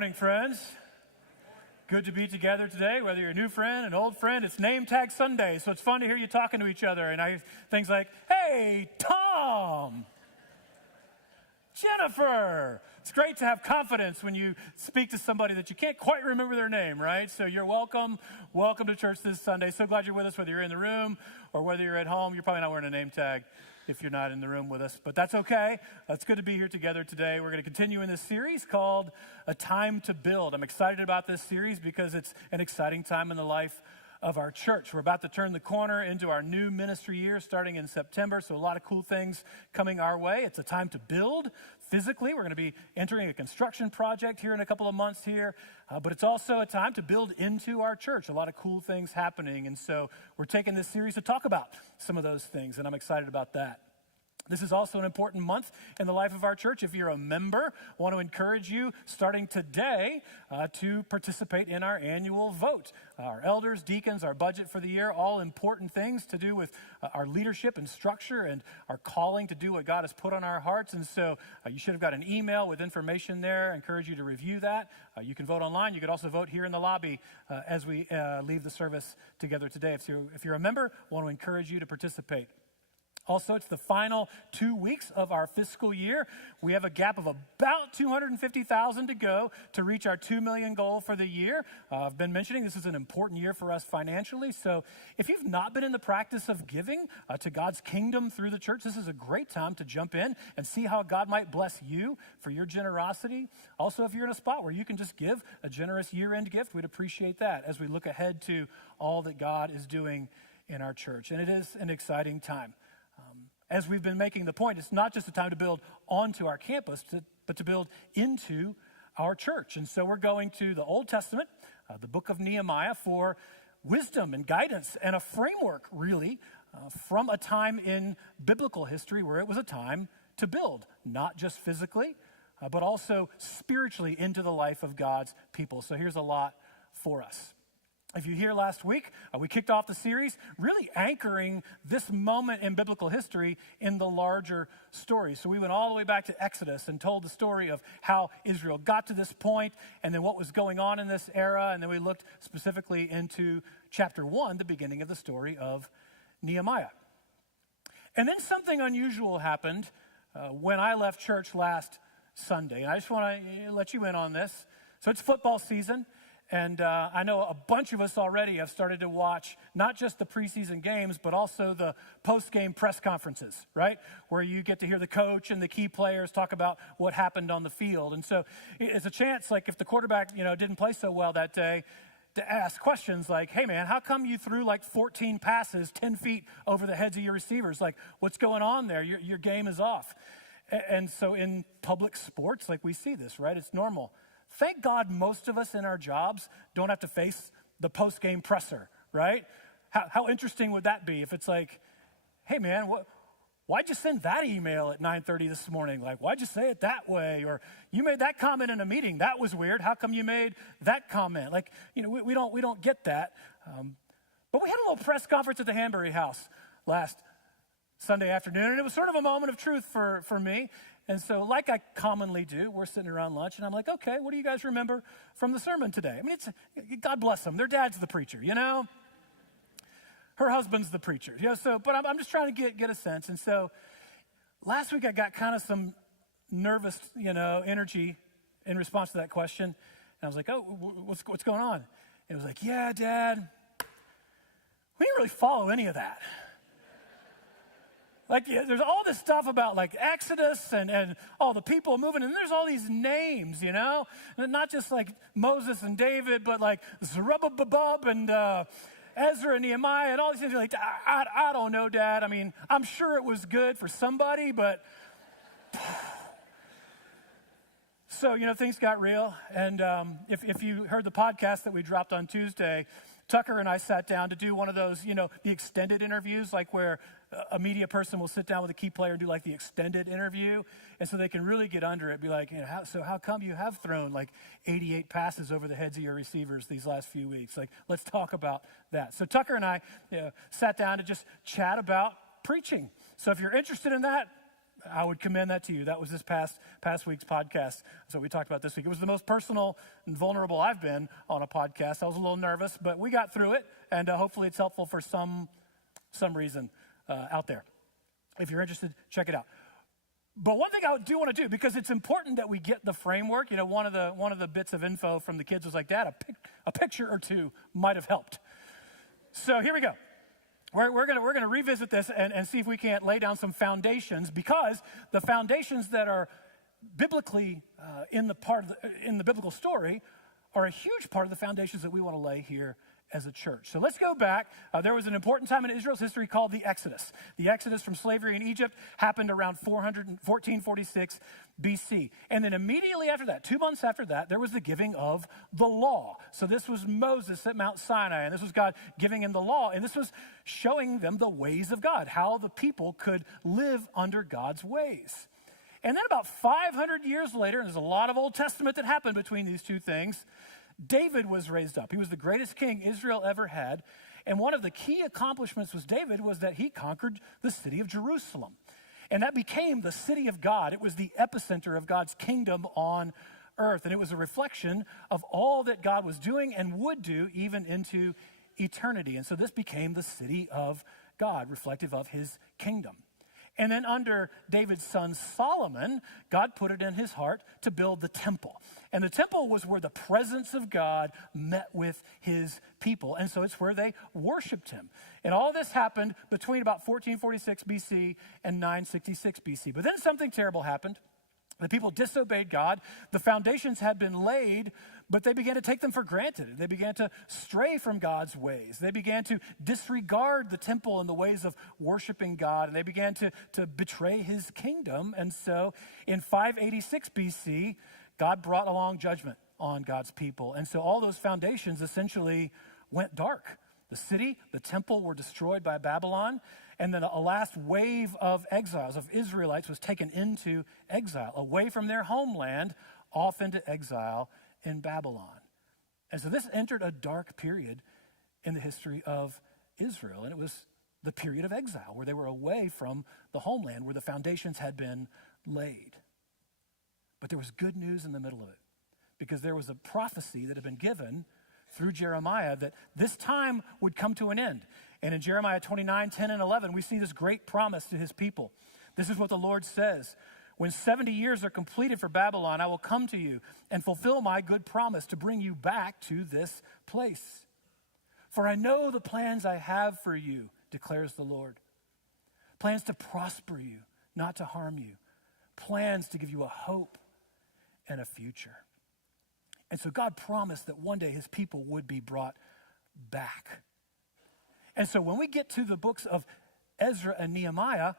morning, friends. Good to be together today, whether you're a new friend, an old friend. It's Name Tag Sunday, so it's fun to hear you talking to each other. And I things like, hey, Tom, Jennifer. It's great to have confidence when you speak to somebody that you can't quite remember their name, right? So you're welcome. Welcome to church this Sunday. So glad you're with us, whether you're in the room or whether you're at home. You're probably not wearing a name tag if you're not in the room with us, but that's okay. It's good to be here together today. We're going to continue in this series called A Time to Build. I'm excited about this series because it's an exciting time in the life of our church. We're about to turn the corner into our new ministry year starting in September, so a lot of cool things coming our way. It's a time to build physically. We're going to be entering a construction project here in a couple of months here, but it's also a time to build into our church. A lot of cool things happening, and so we're taking this series to talk about some of those things, and I'm excited about that. This is also an important month in the life of our church. If you're a member, I want to encourage you, starting today, to participate in our annual vote. Our elders, deacons, our budget for the year, all important things to do with our leadership and structure and our calling to do what God has put on our hearts. And so you should have got an email with information there. I encourage you to review that. You can vote online. You could also vote here in the lobby as we leave the service together today. If you're a member, I want to encourage you to participate. Also, it's the final 2 weeks of our fiscal year. We have a gap of about $250,000 to go to reach our $2 million goal for the year. I've been mentioning this is an important year for us financially. So if you've not been in the practice of giving to God's kingdom through the church, this is a great time to jump in and see how God might bless you for your generosity. Also, if you're in a spot where you can just give a generous year-end gift, we'd appreciate that as we look ahead to all that God is doing in our church. And it is an exciting time. As we've been making the point, it's not just a time to build onto our campus, but to build into our church. And so we're going to the Old Testament, the book of Nehemiah, for wisdom and guidance and a framework, really, from a time in biblical history where it was a time to build, not just physically, but also spiritually into the life of God's people. So here's a lot for us. If you hear last week, we kicked off the series really anchoring this moment in biblical history in the larger story. So we went all the way back to Exodus and told the story of how Israel got to this point and then what was going on in this era. And then we looked specifically into chapter 1, the beginning of the story of Nehemiah. And then something unusual happened when I left church last Sunday. And I just want to let you in on this. So it's football season. And I know a bunch of us already have started to watch not just the preseason games, but also the post-game press conferences, right? Where you get to hear the coach and the key players talk about what happened on the field. And so it's a chance, like if the quarterback, didn't play so well that day, to ask questions like, hey man, how come you threw like 14 passes 10 feet over the heads of your receivers? Like, what's going on there? Your game is off. And so in public sports, like we see this, right? It's normal. Thank God most of us in our jobs don't have to face the post-game presser, right? How interesting would that be if it's like, hey man, why'd you send that email at 9:30 this morning? Like, why'd you say it that way? Or you made that comment in a meeting. That was weird. How come you made that comment? Like, we don't get that. But we had a little press conference at the Hanbury house last Sunday afternoon, and it was sort of a moment of truth for me. And so like I commonly do, we're sitting around lunch, and I'm like, okay, what do you guys remember from the sermon today? I mean, God bless them. Their dad's the preacher, Her husband's the preacher. But I'm just trying to get a sense. And so last week I got kind of some nervous, energy in response to that question. And I was like, oh, what's going on? And it was like, yeah, Dad, we didn't really follow any of that. Like, there's all this stuff about, like, Exodus and all the people moving, and there's all these names, And not just, like, Moses and David, but, like, Zerubbabel and Ezra and Nehemiah and all these things. You're like, I don't know, Dad. I mean, I'm sure it was good for somebody, but... So, things got real. And if you heard the podcast that we dropped on Tuesday, Tucker and I sat down to do one of those, the extended interviews, like where a media person will sit down with a key player and do like the extended interview. And so they can really get under it, be like, how come you have thrown like 88 passes over the heads of your receivers these last few weeks? Like, let's talk about that. So Tucker and I sat down to just chat about preaching. So if you're interested in that, I would commend that to you. That was this past week's podcast. That's what we talked about this week. It was the most personal and vulnerable I've been on a podcast. I was a little nervous, but we got through it, and hopefully it's helpful for some reason out there. If you're interested, check it out. But one thing I do want to do, because it's important that we get the framework. You know, one of the bits of info from the kids was like, Dad, a picture or two might have helped. So here we go. We're gonna revisit this and see if we can't lay down some foundations, because the foundations that are biblically in the biblical story are a huge part of the foundations that we want to lay here as a church. So let's go back. There was an important time in Israel's history called the Exodus. The Exodus from slavery in Egypt happened around 1446 BC. And then immediately after that, 2 months after that, there was the giving of the law. So this was Moses at Mount Sinai, and this was God giving him the law, and this was showing them the ways of God, how the people could live under God's ways. And then about 500 years later, and there's a lot of Old Testament that happened between these two things, David was raised up. He was the greatest king Israel ever had. And one of the key accomplishments was that he conquered the city of Jerusalem. And that became the city of God. It was the epicenter of God's kingdom on earth. And it was a reflection of all that God was doing and would do even into eternity. And so this became the city of God, reflective of his kingdom. And then under David's son Solomon, God put it in his heart to build the temple. And the temple was where the presence of God met with his people. And so it's where they worshiped him. And all this happened between about 1446 BC and 966 BC. But then something terrible happened. The people disobeyed God. The foundations had been laid, but they began to take them for granted. They began to stray from God's ways. They began to disregard the temple and the ways of worshiping God, and they began to betray his kingdom. And so in 586 BC, God brought along judgment on God's people. And so all those foundations essentially went dark. The city, the temple were destroyed by Babylon. And then a last wave of exiles, of Israelites, was taken into exile, away from their homeland, off into exile in Babylon. And so this entered a dark period in the history of Israel. And it was the period of exile, where they were away from the homeland, where the foundations had been laid. But there was good news in the middle of it, because there was a prophecy that had been given through Jeremiah that this time would come to an end. And in Jeremiah 29, 10 and 11, we see this great promise to his people. This is what the Lord says. When 70 years are completed for Babylon, I will come to you and fulfill my good promise to bring you back to this place. For I know the plans I have for you, declares the Lord. Plans to prosper you, not to harm you. Plans to give you a hope and a future. And so God promised that one day his people would be brought back. And so when we get to the books of Ezra and Nehemiah,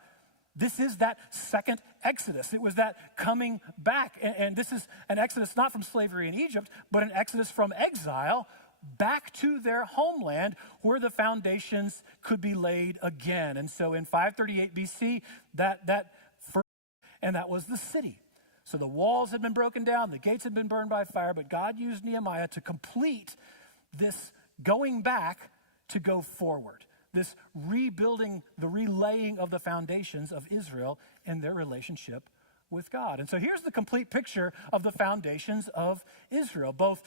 this is that second Exodus. It was that coming back. And this is an Exodus not from slavery in Egypt, but an Exodus from exile back to their homeland, where the foundations could be laid again. And so in 538 BC, that was the city. So the walls had been broken down, the gates had been burned by fire, but God used Nehemiah to complete this going back to go forward, this rebuilding, the relaying of the foundations of Israel and their relationship with God. And so here's the complete picture of the foundations of Israel, both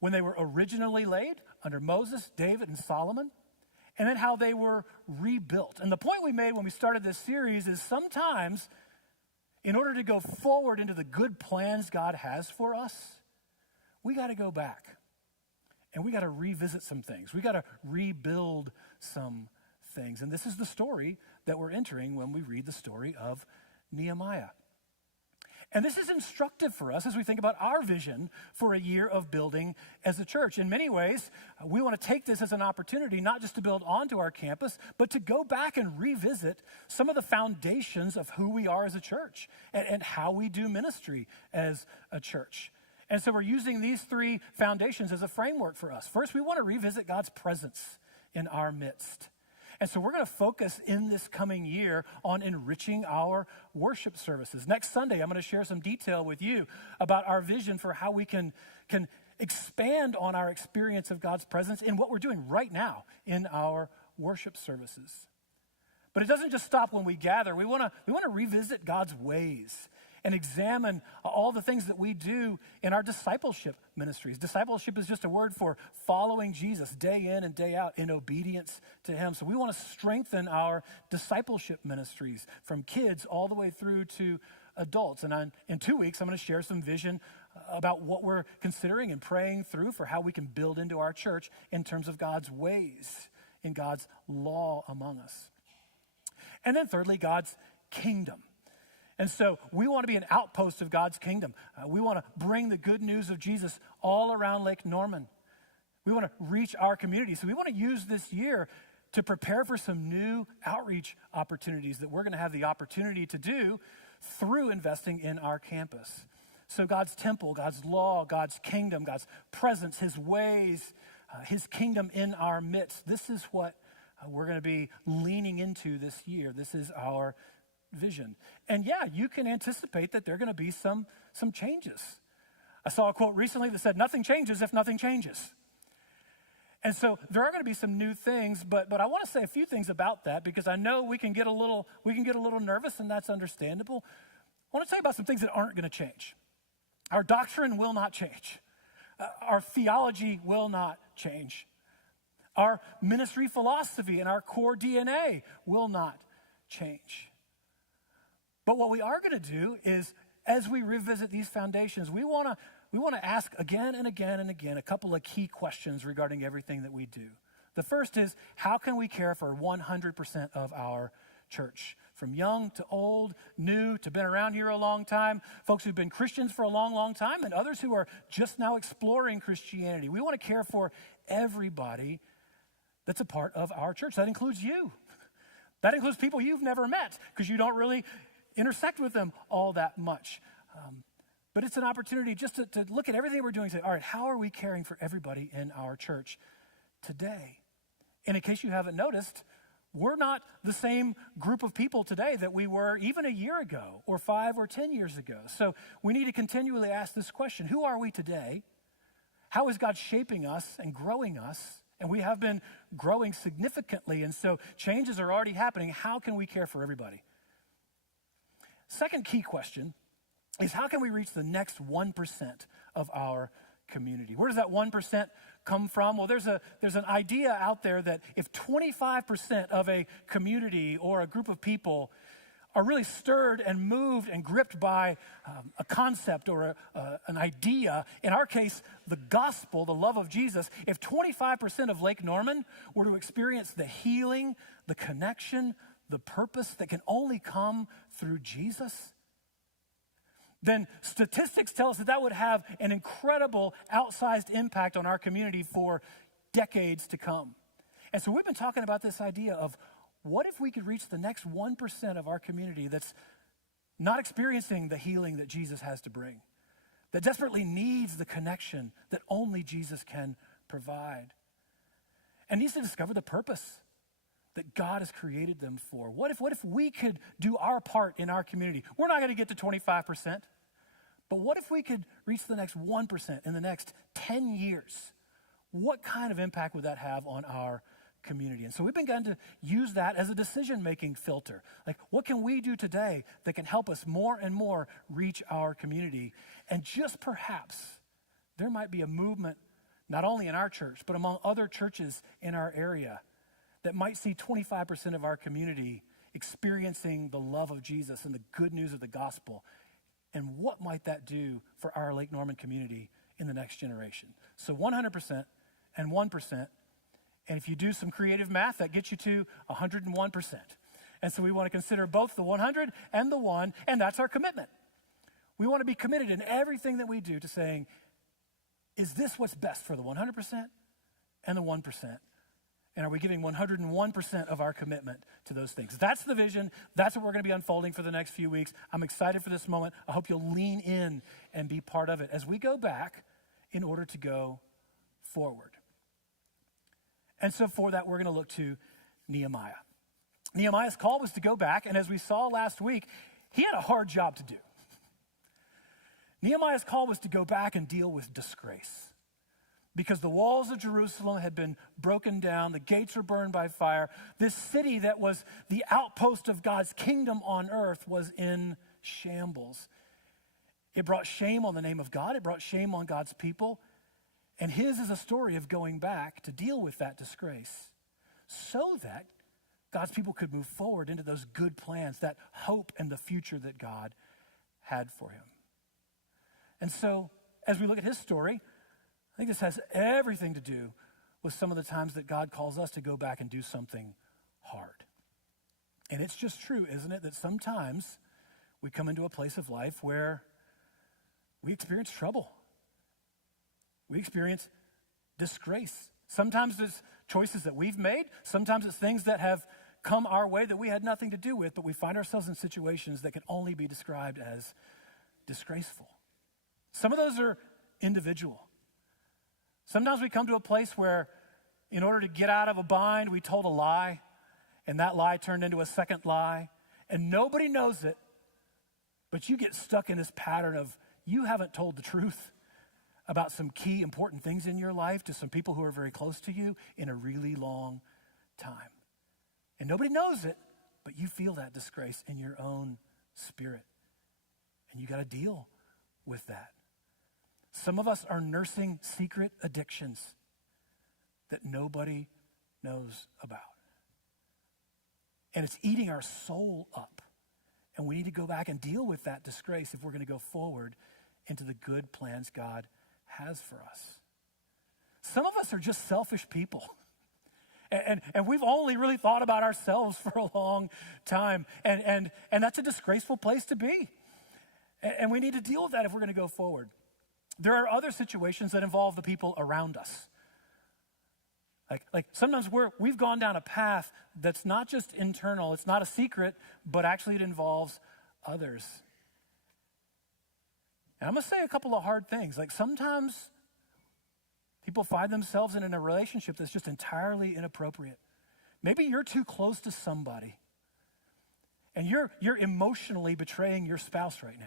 when they were originally laid under Moses, David, and Solomon, and then how they were rebuilt. And the point we made when we started this series is sometimes, in order to go forward into the good plans God has for us, we got to go back. And we got to revisit some things. We got to rebuild some things. And this is the story that we're entering when we read the story of Nehemiah. And this is instructive for us as we think about our vision for a year of building as a church. In many ways, we want to take this as an opportunity not just to build onto our campus, but to go back and revisit some of the foundations of who we are as a church and how we do ministry as a church. And so we're using these three foundations as a framework for us. First, we want to revisit God's presence in our midst. And so we're going to focus in this coming year on enriching our worship services. Next Sunday, I'm going to share some detail with you about our vision for how we can expand on our experience of God's presence in what we're doing right now in our worship services. But it doesn't just stop when we gather. We want to revisit God's ways and examine all the things that we do in our discipleship ministries. Discipleship is just a word for following Jesus day in and day out in obedience to him. So we want to strengthen our discipleship ministries from kids all the way through to adults. And in 2 weeks, I'm going to share some vision about what we're considering and praying through for how we can build into our church in terms of God's ways, in God's law among us. And then thirdly, God's kingdom. And so we want to be an outpost of God's kingdom. We want to bring the good news of Jesus all around Lake Norman. We want to reach our community. So we want to use this year to prepare for some new outreach opportunities that we're going to have the opportunity to do through investing in our campus. So God's temple, God's law, God's kingdom, God's presence, his ways, his kingdom in our midst. This is what we're going to be leaning into this year. This is our vision. And yeah, you can anticipate that there are going to be some changes. I saw a quote recently that said, "Nothing changes if nothing changes." And so there are going to be some new things, but I want to say a few things about that because I know we can get a little nervous, and that's understandable. I want to tell you about some things that aren't going to change. Our doctrine will not change. Our theology will not change. Our ministry philosophy and our core DNA will not change. But what we are going to do is, as we revisit these foundations, we want to ask again and again and again a couple of key questions regarding everything that we do. The first is, how can we care for 100% of our church? From young to old, new to been around here a long time, folks who've been Christians for a long, long time, and others who are just now exploring Christianity. We want to care for everybody that's a part of our church. That includes you. That includes people you've never met because you don't really intersect with them all that much. But it's an opportunity just to look at everything we're doing and say, all right, how are we caring for everybody in our church today? And in case you haven't noticed, we're not the same group of people today that we were even a year ago or 5 or 10 years ago. So we need to continually ask this question: who are we today? How is God shaping us and growing us? And we have been growing significantly, and so changes are already happening. How can we care for everybody? Second key question is, how can we reach the next 1% of our community? Where does that 1% come from? Well, there's an idea out there that if 25% of a community or a group of people are really stirred and moved and gripped by a concept or an idea, in our case, the gospel, the love of Jesus, if 25% of Lake Norman were to experience the healing, the connection, the purpose that can only come through Jesus, then statistics tell us that would have an incredible outsized impact on our community for decades to come. And so we've been talking about this idea of, what if we could reach the next 1% of our community that's not experiencing the healing that Jesus has to bring, that desperately needs the connection that only Jesus can provide, and needs to discover the purpose that God has created them for? What if we could do our part in our community? We're not going to get to 25%, but what if we could reach the next 1% in the next 10 years? What kind of impact would that have on our community? And so we've begun to use that as a decision-making filter. Like, what can we do today that can help us more and more reach our community? And just perhaps there might be a movement, not only in our church, but among other churches in our area, that might see 25% of our community experiencing the love of Jesus and the good news of the gospel. And what might that do for our Lake Norman community in the next generation? So 100% and 1%. And if you do some creative math, that gets you to 101%. And so we want to consider both the 100 and the 1, and that's our commitment. We want to be committed in everything that we do to saying, is this what's best for the 100% and the 1%? And are we giving 101% of our commitment to those things? That's the vision. That's what we're going to be unfolding for the next few weeks. I'm excited for this moment. I hope you'll lean in and be part of it as we go back in order to go forward. And so for that, we're going to look to Nehemiah. Nehemiah's call was to go back, and as we saw last week, he had a hard job to do. Nehemiah's call was to go back and deal with disgrace. because the walls of Jerusalem had been broken down, the gates were burned by fire. This city that was the outpost of God's kingdom on earth was in shambles. It brought shame on the name of God. It brought shame on God's people. And his is a story of going back to deal with that disgrace so that God's people could move forward into those good plans, that hope and the future that God had for him. And so, as we look at his story, I think this has everything to do with some of the times that God calls us to go back and do something hard. And it's just true, isn't it, that sometimes we come into a place of life where we experience trouble. We experience disgrace. Sometimes it's choices that we've made. Sometimes it's things that have come our way that we had nothing to do with, but we find ourselves in situations that can only be described as disgraceful. Some of those are individual. Sometimes we come to a place where in order to get out of a bind, we told a lie, and that lie turned into a second lie, and nobody knows it, but you get stuck in this pattern of you haven't told the truth about some key important things in your life to some people who are very close to you in a really long time. And nobody knows it, but you feel that disgrace in your own spirit. And you got to deal with that. Some of us are nursing secret addictions that nobody knows about. And it's eating our soul up. And we need to go back and deal with that disgrace if we're going to go forward into the good plans God has for us. Some of us are just selfish people. And we've only really thought about ourselves for a long time. And that's a disgraceful place to be. And we need to deal with that if we're going to go forward. There are other situations that involve the people around us. Like sometimes we've gone down a path that's not just internal, it's not a secret, but actually it involves others. And I'm going to say a couple of hard things. Like sometimes people find themselves in a relationship that's just entirely inappropriate. Maybe you're too close to somebody and you're emotionally betraying your spouse right now.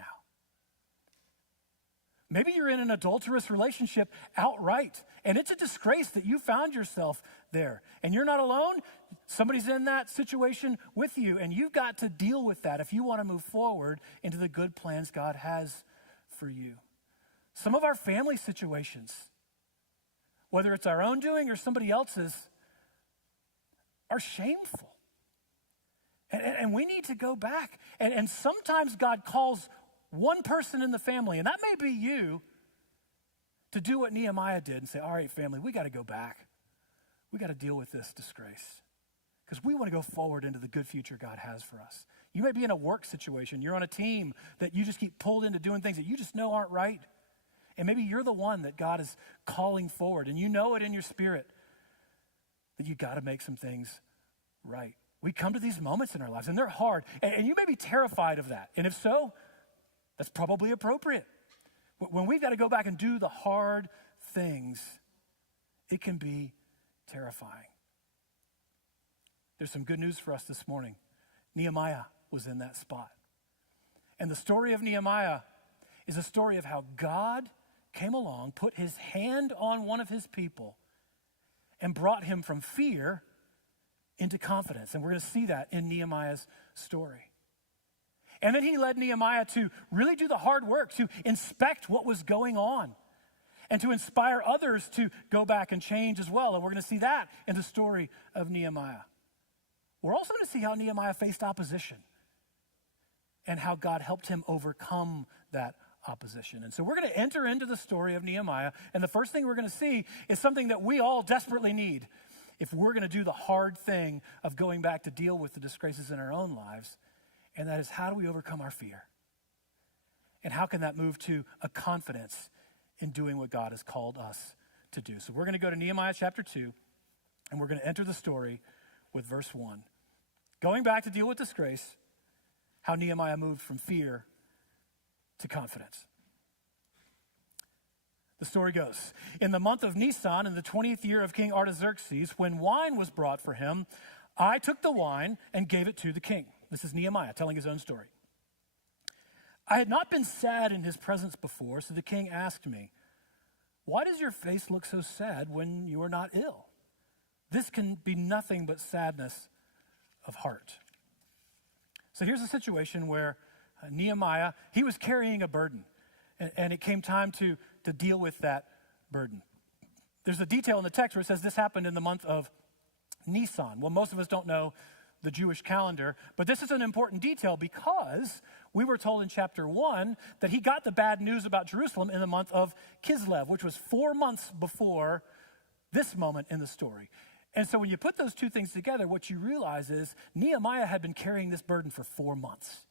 Maybe you're in an adulterous relationship outright, and it's a disgrace that you found yourself there. And you're not alone. Somebody's in that situation with you, and you've got to deal with that if you want to move forward into the good plans God has for you. Some of our family situations, whether it's our own doing or somebody else's, are shameful. And we need to go back. And sometimes God calls one person in the family, and that may be you, to do what Nehemiah did and say, all right, family, we got to go back. We got to deal with this disgrace because we want to go forward into the good future God has for us. You may be in a work situation. You're on a team that you just keep pulled into doing things that you just know aren't right. And maybe you're the one that God is calling forward, and you know it in your spirit that you got to make some things right. We come to these moments in our lives, and they're hard, and you may be terrified of that. And if so, that's probably appropriate. When we've got to go back and do the hard things, it can be terrifying. There's some good news for us this morning. Nehemiah was in that spot. And the story of Nehemiah is a story of how God came along, put his hand on one of his people, and brought him from fear into confidence. And we're going to see that in Nehemiah's story. And then he led Nehemiah to really do the hard work, to inspect what was going on, and to inspire others to go back and change as well. And we're going to see that in the story of Nehemiah. We're also going to see how Nehemiah faced opposition and how God helped him overcome that opposition. And so we're going to enter into the story of Nehemiah, and the first thing we're going to see is something that we all desperately need if we're going to do the hard thing of going back to deal with the disgraces in our own lives. And that is, how do we overcome our fear? And how can that move to a confidence in doing what God has called us to do? So we're going to go to Nehemiah chapter 2, and we're going to enter the story with verse 1. Going back to deal with disgrace, how Nehemiah moved from fear to confidence. The story goes, in the month of Nisan, in the 20th year of King Artaxerxes, when wine was brought for him, I took the wine and gave it to the king. This is Nehemiah telling his own story. I had not been sad in his presence before, so the king asked me, why does your face look so sad when you are not ill? This can be nothing but sadness of heart. So here's a situation where Nehemiah, he was carrying a burden, and it came time to deal with that burden. There's a detail in the text where it says this happened in the month of Nisan. Well, most of us don't know the Jewish calendar, but this is an important detail because we were told in chapter 1 that he got the bad news about Jerusalem in the month of Kislev, which was 4 months before this moment in the story. And so when you put those two things together, what you realize is Nehemiah had been carrying this burden for 4 months.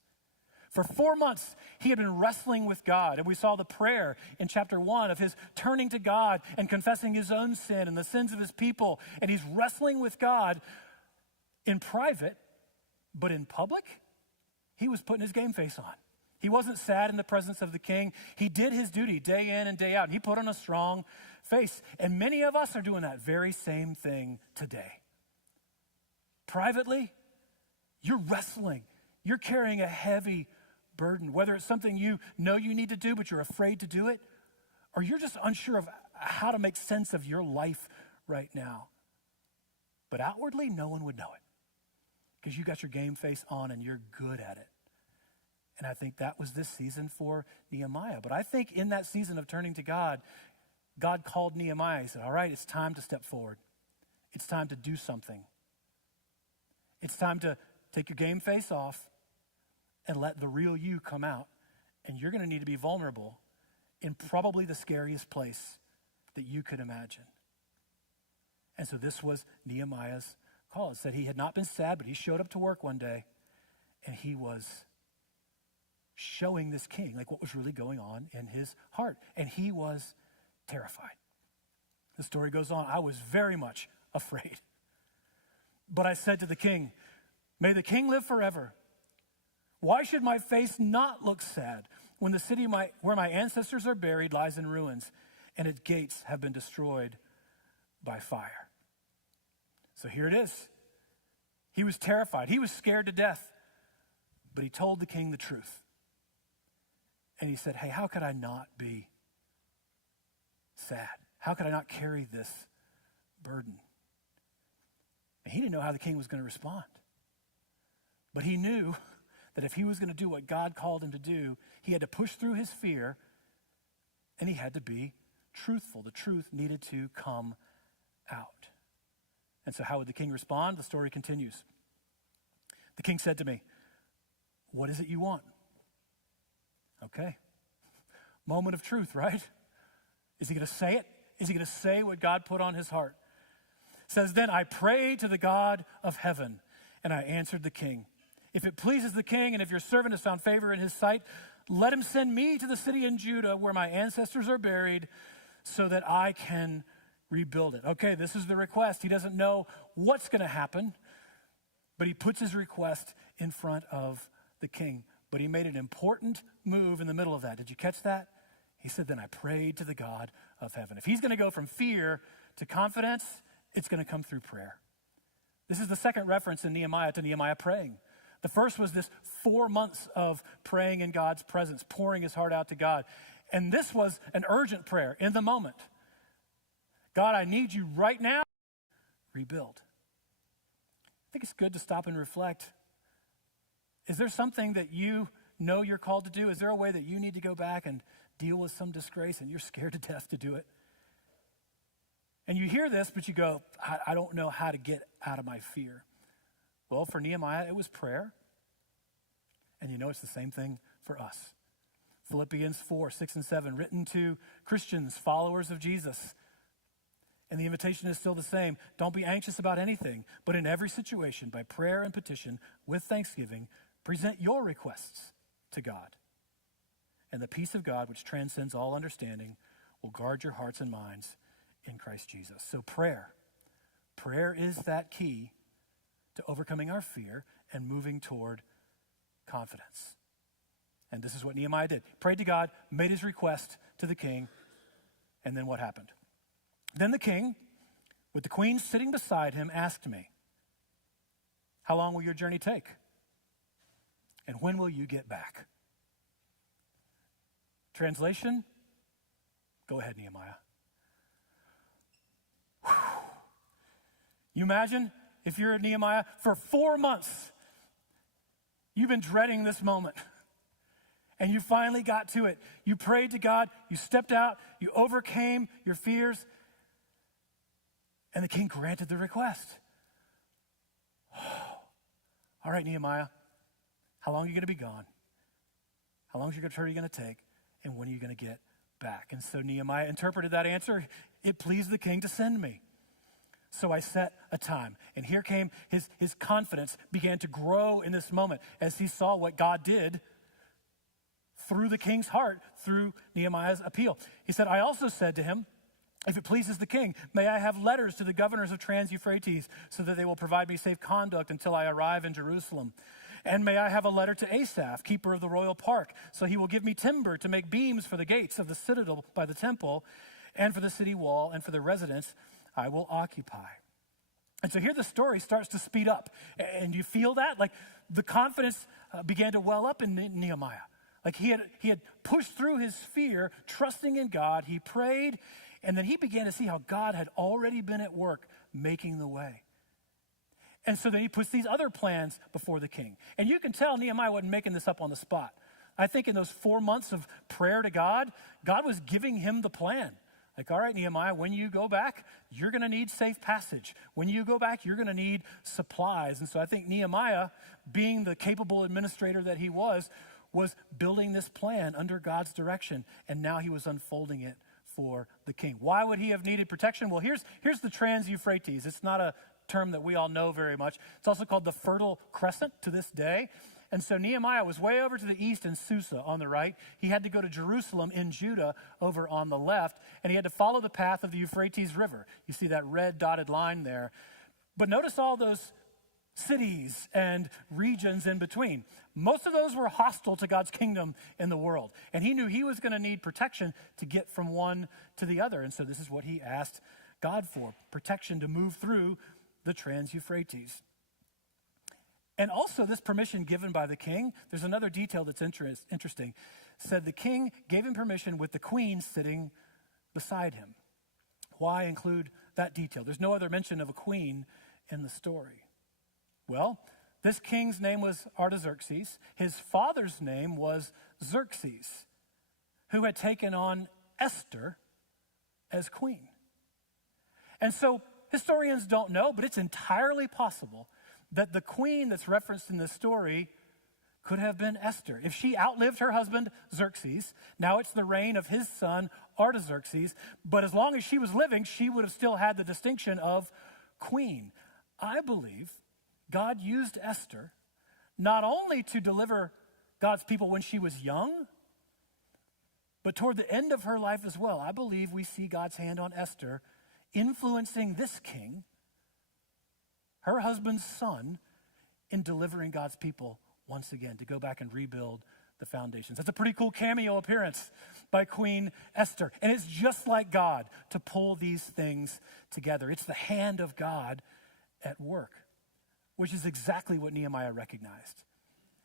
For 4 months, he had been wrestling with God. And we saw the prayer in chapter 1 of his turning to God and confessing his own sin and the sins of his people. And he's wrestling with God in private, but in public, he was putting his game face on. He wasn't sad in the presence of the king. He did his duty day in and day out. And he put on a strong face. And many of us are doing that very same thing today. Privately, you're wrestling. You're carrying a heavy burden, whether it's something you know you need to do, but you're afraid to do it, or you're just unsure of how to make sense of your life right now. But outwardly, no one would know it because you got your game face on and you're good at it. And I think that was this season for Nehemiah. But I think in that season of turning to God, God called Nehemiah. He said, all right, it's time to step forward. It's time to do something. It's time to take your game face off and let the real you come out. And you're going to need to be vulnerable in probably the scariest place that you could imagine. And so this was Nehemiah's call. It said he had not been sad, but he showed up to work one day and he was showing this king like what was really going on in his heart. And he was terrified. The story goes on. I was very much afraid. But I said to the king, may the king live forever. Why should my face not look sad when the city where my ancestors are buried lies in ruins and its gates have been destroyed by fire? So here it is. He was terrified. He was scared to death. But he told the king the truth. And he said, hey, how could I not be sad? How could I not carry this burden? And he didn't know how the king was going to respond. But he knew that if he was going to do what God called him to do, he had to push through his fear and he had to be truthful. The truth needed to come out. And so how would the king respond? The story continues. The king said to me, what is it you want? Okay. Moment of truth, right? Is he going to say it? Is he going to say what God put on his heart? It says, then I prayed to the God of heaven, and I answered the king. If it pleases the king, and if your servant has found favor in his sight, let him send me to the city in Judah where my ancestors are buried so that I can rebuild it. Okay, this is the request. He doesn't know what's going to happen, but he puts his request in front of the king. But he made an important move in the middle of that. Did you catch that? He said, then I prayed to the God of heaven. If he's going to go from fear to confidence, it's going to come through prayer. This is the second reference in Nehemiah to Nehemiah praying. The first was this 4 months of praying in God's presence, pouring his heart out to God. And this was an urgent prayer in the moment. God, I need you right now. Rebuild. I think it's good to stop and reflect. Is there something that you know you're called to do? Is there a way that you need to go back and deal with some disgrace and you're scared to death to do it? And you hear this, but you go, I don't know how to get out of my fear. Well, for Nehemiah, it was prayer. And you know it's the same thing for us. Philippians 4, 6, and 7, written to Christians, followers of Jesus. And the invitation is still the same. Don't be anxious about anything, but in every situation, by prayer and petition, with thanksgiving, present your requests to God. And the peace of God, which transcends all understanding, will guard your hearts and minds in Christ Jesus. So prayer is that key to overcoming our fear and moving toward confidence. And this is what Nehemiah did. Prayed to God, made his request to the king, and then what happened? Then the king, with the queen sitting beside him, asked me, how long will your journey take? And when will you get back? Translation, go ahead, Nehemiah. You imagine if you're Nehemiah, for 4 months, you've been dreading this moment. And you finally got to it. You prayed to God, you stepped out, you overcame your fears, and the king granted the request. All right, Nehemiah, how long are you going to be gone? How long is your turn going to take? And when are you going to get back? And so Nehemiah interpreted that answer. It pleased the king to send me. So I set a time. And here came his confidence began to grow in this moment as he saw what God did through the king's heart, through Nehemiah's appeal. He said, I also said to him, if it pleases the king, may I have letters to the governors of Trans-Euphrates so that they will provide me safe conduct until I arrive in Jerusalem. And may I have a letter to Asaph, keeper of the royal park, so he will give me timber to make beams for the gates of the citadel by the temple and for the city wall and for the residence I will occupy. And so here the story starts to speed up. And you feel that? Like the confidence began to well up in Nehemiah. Like he had pushed through his fear, trusting in God. He prayed, and then he began to see how God had already been at work making the way. And so then he puts these other plans before the king. And you can tell Nehemiah wasn't making this up on the spot. I think in those 4 months of prayer to God, God was giving him the plan. Like, all right, Nehemiah, when you go back, you're going to need safe passage. When you go back, you're going to need supplies. And so I think Nehemiah, being the capable administrator that he was building this plan under God's direction. And now he was unfolding it for the king. Why would he have needed protection? Well, here's the Trans-Euphrates. It's not a term that we all know very much. It's also called the Fertile Crescent to this day. And so Nehemiah was way over to the east in Susa on the right. He had to go to Jerusalem in Judah over on the left, and he had to follow the path of the Euphrates River. You see that red dotted line there. But notice all those cities and regions in between. Most of those were hostile to God's kingdom in the world. And he knew he was going to need protection to get from one to the other. And so this is what he asked God for, protection to move through the Trans-Euphrates. And also this permission given by the king, there's another detail that's interesting. Said the king gave him permission with the queen sitting beside him. Why include that detail? There's no other mention of a queen in the story. Well, this king's name was Artaxerxes. His father's name was Xerxes, who had taken on Esther as queen. And so historians don't know, but it's entirely possible that the queen that's referenced in this story could have been Esther. If she outlived her husband, Xerxes, now it's the reign of his son, Artaxerxes, but as long as she was living, she would have still had the distinction of queen. I believe God used Esther not only to deliver God's people when she was young, but toward the end of her life as well. I believe we see God's hand on Esther influencing this king, her husband's son, in delivering God's people once again to go back and rebuild the foundations. That's a pretty cool cameo appearance by Queen Esther. And it's just like God to pull these things together. It's the hand of God at work, which is exactly what Nehemiah recognized.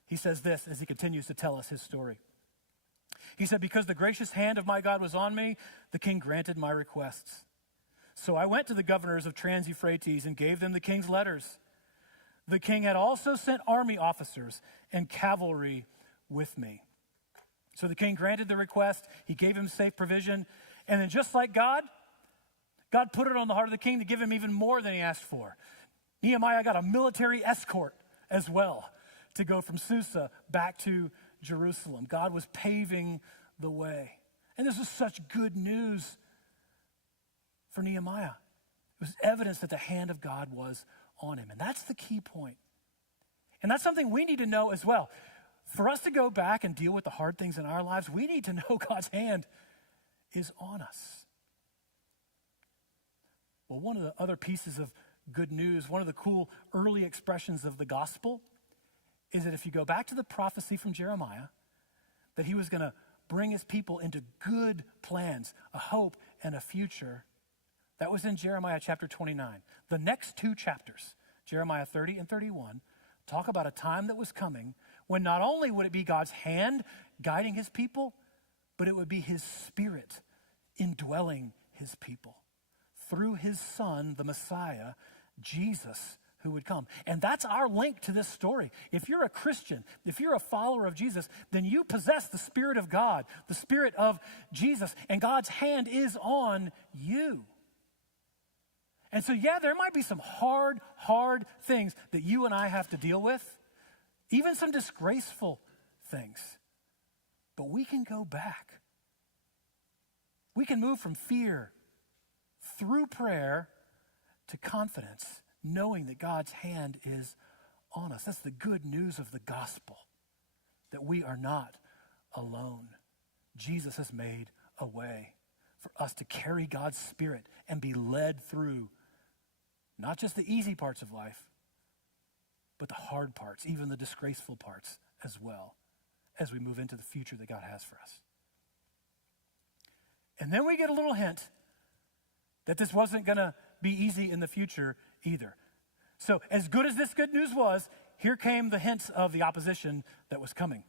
He says this as he continues to tell us his story. He said, because the gracious hand of my God was on me, the king granted my requests. So I went to the governors of Trans-Euphrates and gave them the king's letters. The king had also sent army officers and cavalry with me. So the king granted the request. He gave him safe provision. And then just like God put it on the heart of the king to give him even more than he asked for. Nehemiah got a military escort as well to go from Susa back to Jerusalem. God was paving the way. And this was such good news for Nehemiah. It was evidence that the hand of God was on him. And that's the key point. And that's something we need to know as well. For us to go back and deal with the hard things in our lives, we need to know God's hand is on us. Well, one of the other pieces of good news, one of the cool early expressions of the gospel is that if you go back to the prophecy from Jeremiah, that he was going to bring his people into good plans, a hope and a future. That was in Jeremiah chapter 29. The next two chapters, Jeremiah 30 and 31, talk about a time that was coming when not only would it be God's hand guiding his people, but it would be his spirit indwelling his people through his son, the Messiah, Jesus who would come. And that's our link to this story. If you're a Christian, if you're a follower of Jesus, then you possess the Spirit of God, the Spirit of Jesus, and God's hand is on you. And so, yeah, there might be some hard things that you and I have to deal with, even some disgraceful things. But we can go back. We can move from fear through prayer to confidence, knowing that God's hand is on us. That's the good news of the gospel, that we are not alone. Jesus has made a way for us to carry God's Spirit and be led through not just the easy parts of life, but the hard parts, even the disgraceful parts as well, as we move into the future that God has for us. And then we get a little hint that this wasn't going to be easy in the future either. So as good as this good news was, here came the hints of the opposition that was coming.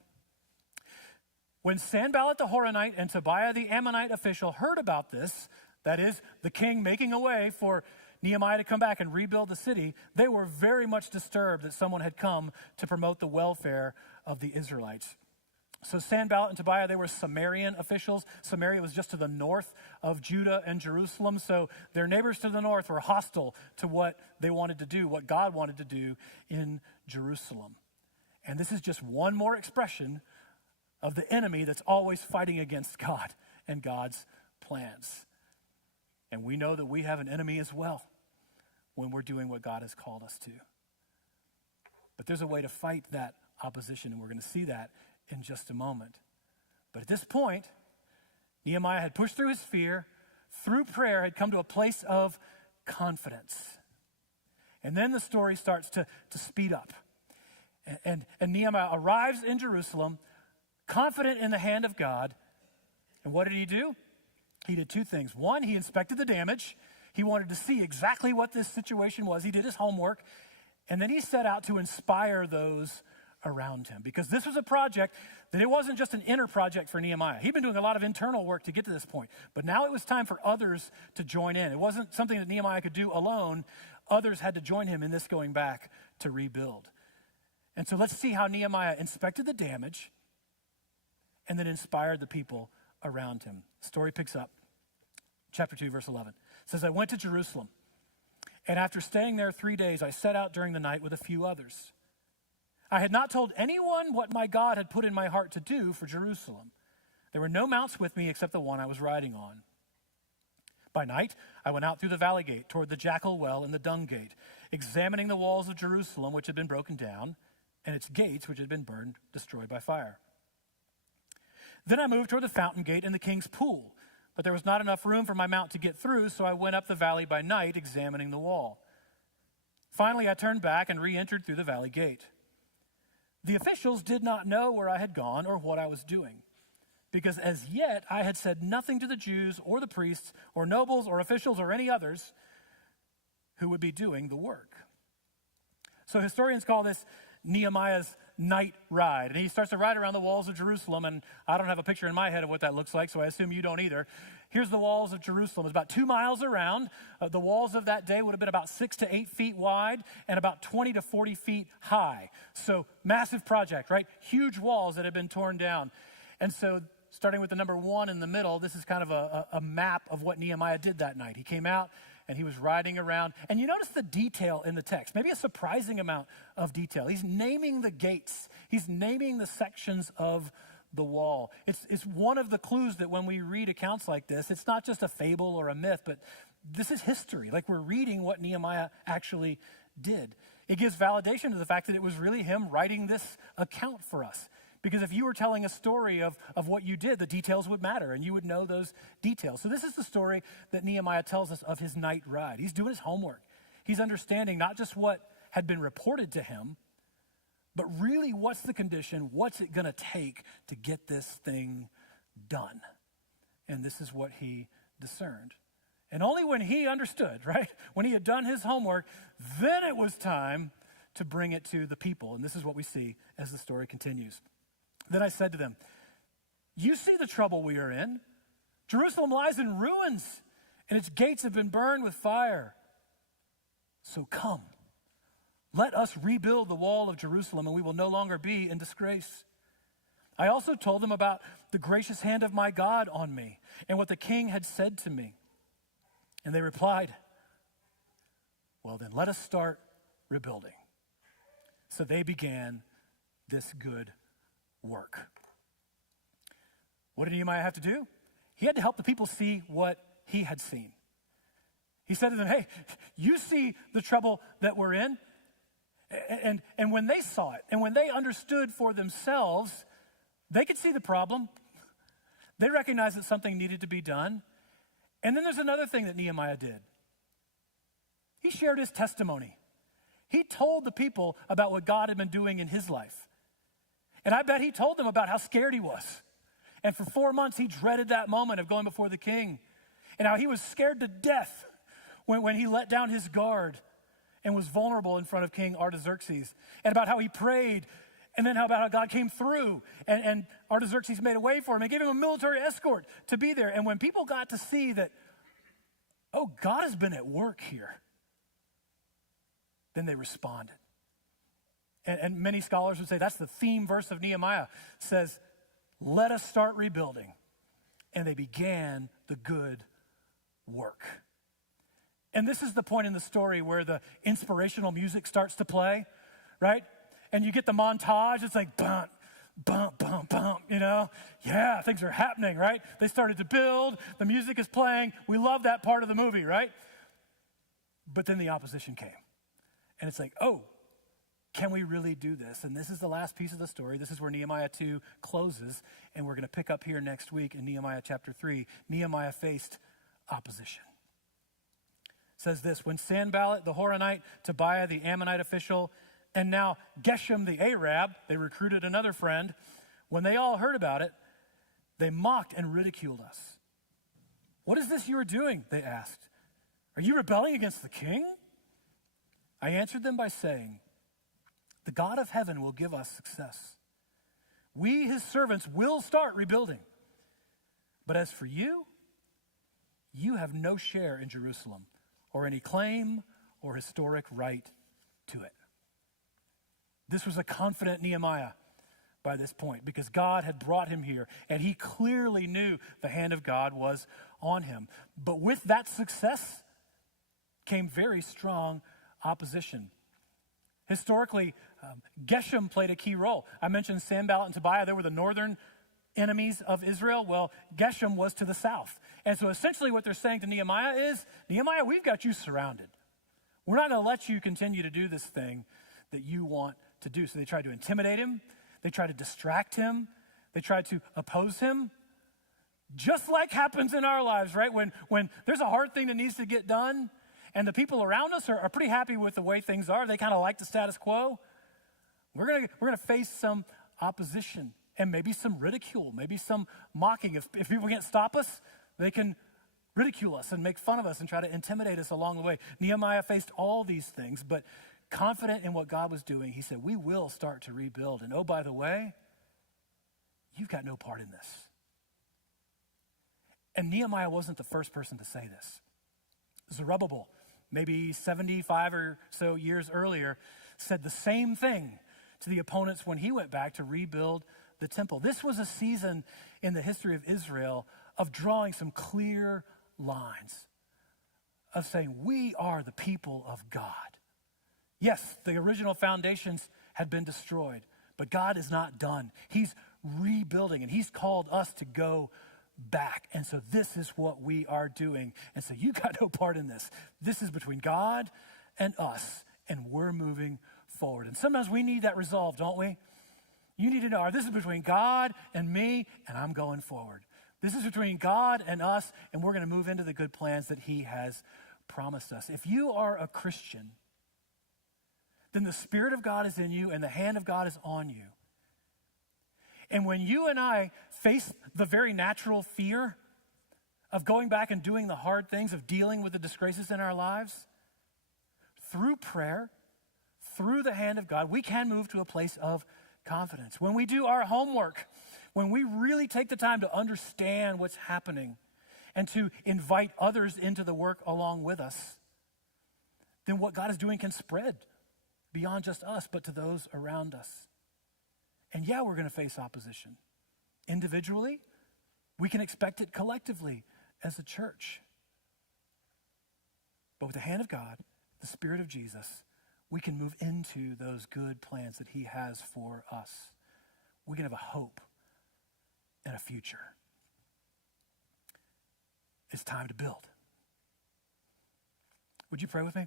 When Sanballat the Horonite and Tobiah the Ammonite official heard about this, that is, the king making a way for Nehemiah to come back and rebuild the city, they were very much disturbed that someone had come to promote the welfare of the Israelites. So Sanballat and Tobiah, they were Samarian officials. Samaria was just to the north of Judah and Jerusalem. So their neighbors to the north were hostile to what they wanted to do, what God wanted to do in Jerusalem. And this is just one more expression of the enemy that's always fighting against God and God's plans. And we know that we have an enemy as well when we're doing what God has called us to. But there's a way to fight that opposition, and we're going to see that in just a moment. But at this point, Nehemiah had pushed through his fear, through prayer, had come to a place of confidence. And then the story starts to speed up. And Nehemiah arrives in Jerusalem, confident in the hand of God. And what did he do? He did two things. One, he inspected the damage. He wanted to see exactly what this situation was. He did his homework. And then he set out to inspire those around him, because this was a project that it wasn't just an inner project for Nehemiah. He'd been doing a lot of internal work to get to this point, but now it was time for others to join in. It wasn't something that Nehemiah could do alone. Others had to join him in this going back to rebuild. And so let's see how Nehemiah inspected the damage and then inspired the people around him. The story picks up. Chapter 2, verse 11. It says, I went to Jerusalem, and after staying there 3 days, I set out during the night with a few others. I had not told anyone what my God had put in my heart to do for Jerusalem. There were no mounts with me except the one I was riding on. By night, I went out through the valley gate toward the jackal well and the dung gate, examining the walls of Jerusalem, which had been broken down, and its gates, which had been burned, destroyed by fire. Then I moved toward the fountain gate and the king's pool, but there was not enough room for my mount to get through, so I went up the valley by night, examining the wall. Finally, I turned back and re-entered through the valley gate. The officials did not know where I had gone or what I was doing, because as yet I had said nothing to the Jews or the priests or nobles or officials or any others who would be doing the work. So historians call this Nehemiah's night ride. And he starts to ride around the walls of Jerusalem, and I don't have a picture in my head of what that looks like, so I assume you don't either. Here's the walls of Jerusalem. It's about 2 miles around. The walls of that day would have been about 6 to 8 feet wide and about 20 to 40 feet high. So massive project, right? Huge walls that had been torn down. And so starting with the number 1 in the middle, this is kind of a map of what Nehemiah did that night. He came out and he was riding around. And you notice the detail in the text, maybe a surprising amount of detail. He's naming the gates. He's naming the sections of the wall. It's one of the clues that when we read accounts like this, it's not just a fable or a myth, but this is history. Like, we're reading what Nehemiah actually did. It gives validation to the fact that it was really him writing this account for us. Because if you were telling a story of what you did, the details would matter, and you would know those details. So this is the story that Nehemiah tells us of his night ride. He's doing his homework. He's understanding not just what had been reported to him, but really what's the condition, what's it going to take to get this thing done. And this is what he discerned. And only when he understood, right, when he had done his homework, then it was time to bring it to the people. And this is what we see as the story continues. Then I said to them, you see the trouble we are in. Jerusalem lies in ruins, and its gates have been burned with fire. So come, let us rebuild the wall of Jerusalem, and we will no longer be in disgrace. I also told them about the gracious hand of my God on me and what the king had said to me. And they replied, well, then let us start rebuilding. So they began this good work. What did Nehemiah have to do? He had to help the people see what he had seen. He said to them, hey, you see the trouble that we're in? And when they saw it, and when they understood for themselves, they could see the problem. They recognized that something needed to be done. And then there's another thing that Nehemiah did. He shared his testimony. He told the people about what God had been doing in his life. And I bet he told them about how scared he was. And for 4 months, he dreaded that moment of going before the king. And how he was scared to death when he let down his guard and was vulnerable in front of King Artaxerxes. And about how he prayed, and then about how God came through. And Artaxerxes made a way for him and gave him a military escort to be there. And when people got to see that, oh, God has been at work here, then they responded. And many scholars would say that's the theme verse of Nehemiah. Says, let us start rebuilding. And they began the good work. And this is the point in the story where the inspirational music starts to play, right? And you get the montage. It's like, bump, bump, bump, bump, you know? Yeah, things are happening, right? They started to build. The music is playing. We love that part of the movie, right? But then the opposition came. And it's like, oh, can we really do this? And this is the last piece of the story. This is where Nehemiah 2 closes. And we're going to pick up here next week in Nehemiah chapter 3. Nehemiah faced opposition. It says this, when Sanballat the Horonite, Tobiah the Ammonite official, and now Geshem the Arab, they recruited another friend, when they all heard about it, they mocked and ridiculed us. What is this you are doing? They asked. Are you rebelling against the king? I answered them by saying, the God of heaven will give us success. We, his servants, will start rebuilding. But as for you, you have no share in Jerusalem, or any claim or historic right to it. This was a confident Nehemiah by this point because God had brought him here and he clearly knew the hand of God was on him. But with that success came very strong opposition. Historically, Geshem played a key role. I mentioned Sanballat and Tobiah. They were the northern enemies of Israel. Well, Geshem was to the south. And so essentially what they're saying to Nehemiah is, Nehemiah, we've got you surrounded. We're not going to let you continue to do this thing that you want to do. So they tried to intimidate him. They tried to distract him. They tried to oppose him. Just like happens in our lives, right? When there's a hard thing that needs to get done and the people around us are pretty happy with the way things are. They kind of like the status quo. We're gonna face some opposition and maybe some ridicule, maybe some mocking. If people can't stop us, they can ridicule us and make fun of us and try to intimidate us along the way. Nehemiah faced all these things, but confident in what God was doing, he said, we will start to rebuild. And oh, by the way, you've got no part in this. And Nehemiah wasn't the first person to say this. Zerubbabel, maybe 75 or so years earlier, said the same thing to the opponents when he went back to rebuild the temple. This was a season in the history of Israel of drawing some clear lines, of saying, we are the people of God. Yes, the original foundations had been destroyed, but God is not done. He's rebuilding, and he's called us to go back. And so this is what we are doing. And so you got no part in this. This is between God and us, and we're moving forward. And sometimes we need that resolve, don't we? You need to know, this is between God and me, and I'm going forward. This is between God and us, and we're going to move into the good plans that he has promised us. If you are a Christian, then the Spirit of God is in you and the hand of God is on you. And when you and I face the very natural fear of going back and doing the hard things, of dealing with the disgraces in our lives, through prayer, through the hand of God, we can move to a place of confidence. When we do our homework, when we really take the time to understand what's happening and to invite others into the work along with us, then what God is doing can spread beyond just us, but to those around us. And yeah, we're going to face opposition. Individually, we can expect it collectively as a church. But with the hand of God, the Spirit of Jesus, we can move into those good plans that he has for us. We can have a hope and a future. It's time to build. Would you pray with me?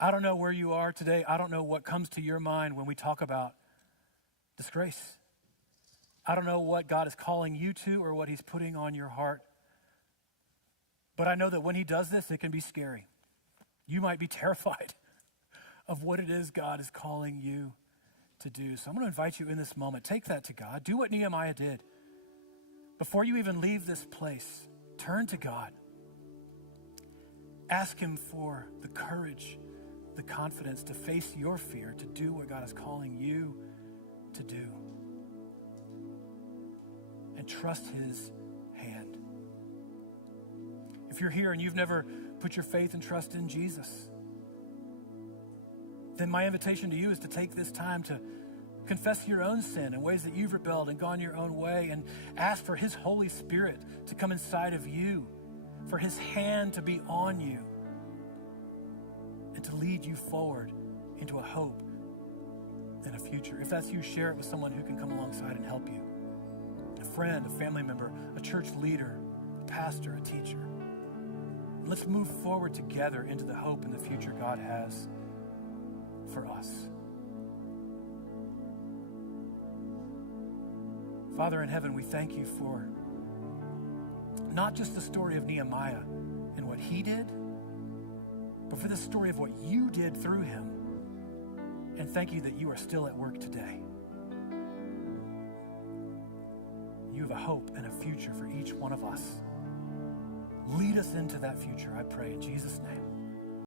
I don't know where you are today. I don't know what comes to your mind when we talk about disgrace. I don't know what God is calling you to or what he's putting on your heart. But I know that when he does this, it can be scary. You might be terrified of what it is God is calling you to do. So I'm going to invite you in this moment. Take that to God. Do what Nehemiah did. Before you even leave this place, turn to God. Ask him for the courage, the confidence to face your fear, to do what God is calling you to do. And trust his hand. If you're here and you've never put your faith and trust in Jesus, then my invitation to you is to take this time to confess your own sin and ways that you've rebelled and gone your own way, and ask for his Holy Spirit to come inside of you, for his hand to be on you, and to lead you forward into a hope and a future. If that's you, share it with someone who can come alongside and help you. A friend, a family member, a church leader, a pastor, a teacher. Let's move forward together into the hope and the future God has for us. Father in heaven, we thank you for not just the story of Nehemiah and what he did, but for the story of what you did through him. And thank you that you are still at work today. You have a hope and a future for each one of us. Lead us into that future, I pray in Jesus' name.